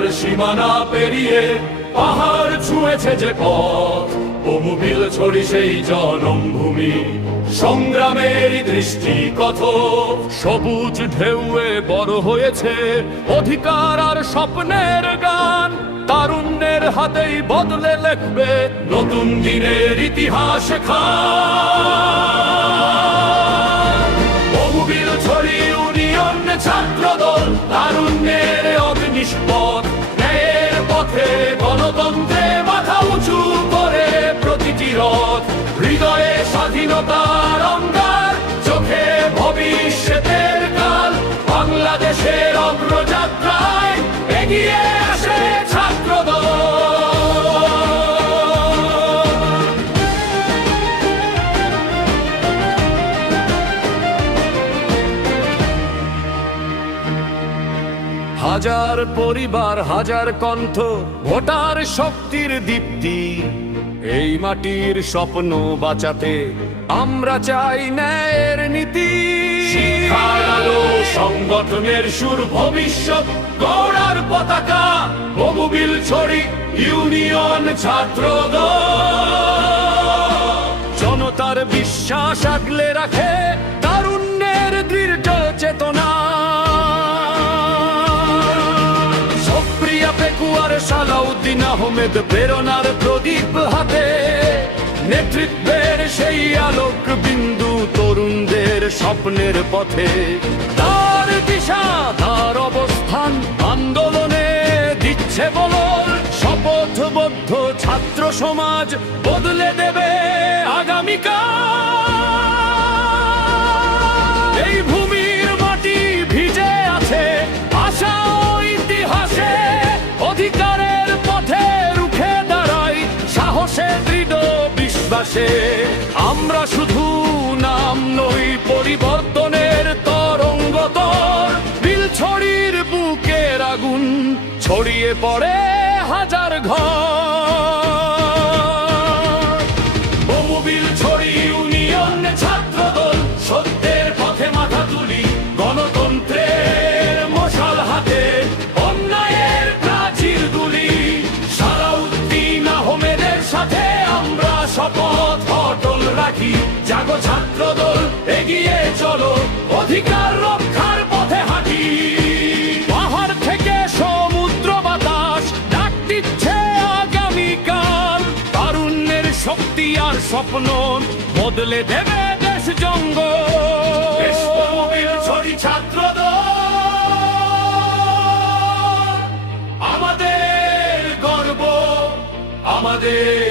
তার সীমানা পেরিয়ে পাহাড় ছুঁয়েছে যে পথ, বহুবিল ছড়ি সেই জনমভূমি, সংগ্রামের দৃষ্টি কত। সবুজ ঢেউয়ে বড় হয়েছে অধিকার আর স্বপ্নের গান, তারুণ্যের হাতেই বদলে লিখবে নতুন দিনের ইতিহাস খান। বহুবিল ছড়ি ইউনিয়ন ছাত্রদল, তারুণ্যের অগ্নিশপথ, ন্যায়ের পথে গণতন্ত্রে মাথা উঁচু করে প্রতিটি রথ, হৃদয়ে স্বাধীনতার অঙ্গার, চোখে ভবিষ্যতের কাল, বাংলাদেশের অগ্রযাত্রায় এগিয়ে আসে ছাত্রদল। হাজার পরিবার, হাজার কণ্ঠ, ভোটার শক্তির দীপ্তি, এই মাটির স্বপ্ন বাঁচাতে আমরা চাই ন্যায়ের নীতি। শিক্ষার আলো, সংগঠনের সুর, ভবিষ্যৎ গড়ার পতাকা, বহুবিল ছড়ি ইউনিয়ন ছাত্রদল। জনতার বিশ্বাস আগলে রাখে তারুণ্যের দৃঢ় চেতনা, পেকুয়ার সালাউদ্দিন আহমেদ প্রেরণার প্রদীপ হাতে, নেতৃত্বের সেই আলোক বিন্দু তরুণদের স্বপ্নের পথে। তার দিশা, তার অবস্থান আন্দোলনে দিচ্ছে বলল, শপথবদ্ধ ছাত্র সমাজ বদলে দেবে আগামীকাল। এই ভূমির মাটি ভিজে আছে আশা ইতিহাসে, অধিকারের পথে রুখে দাঁড়াই সাহসে দৃঢ় বিশ্বাসে। আমরা শুধু নাম নই, পরিবর্তনের তরঙ্গতর, বিলছড়ির বুকের আগুন ছড়িয়ে পড়ে হাজার ঘর। বহুবিল ছড়ি ইউনিয়ন ছাত্রদল, সত্যের পথে মাথা তুলি, গণতন্ত্রের মশাল হাতে, অন্যায়ের প্রাচীর তুলি। সালাউদ্দিন আহমেদের সাথে আমরা শপথ অটল রাখি, জাগো ছাত্রদল এগিয়ে চলো, অধিকার রক্ষার পথে হাঁটি। পাহাড় থেকে সমুদ্র বাতাস ডাক দিচ্ছে আগামীকাল, তারুণ্যের শক্তি আর স্বপ্ন বদলে দেবে দেশ জঙ্গল। বহুবিল ছড়ি ছাত্রদল আমাদের গর্ব, আমাদের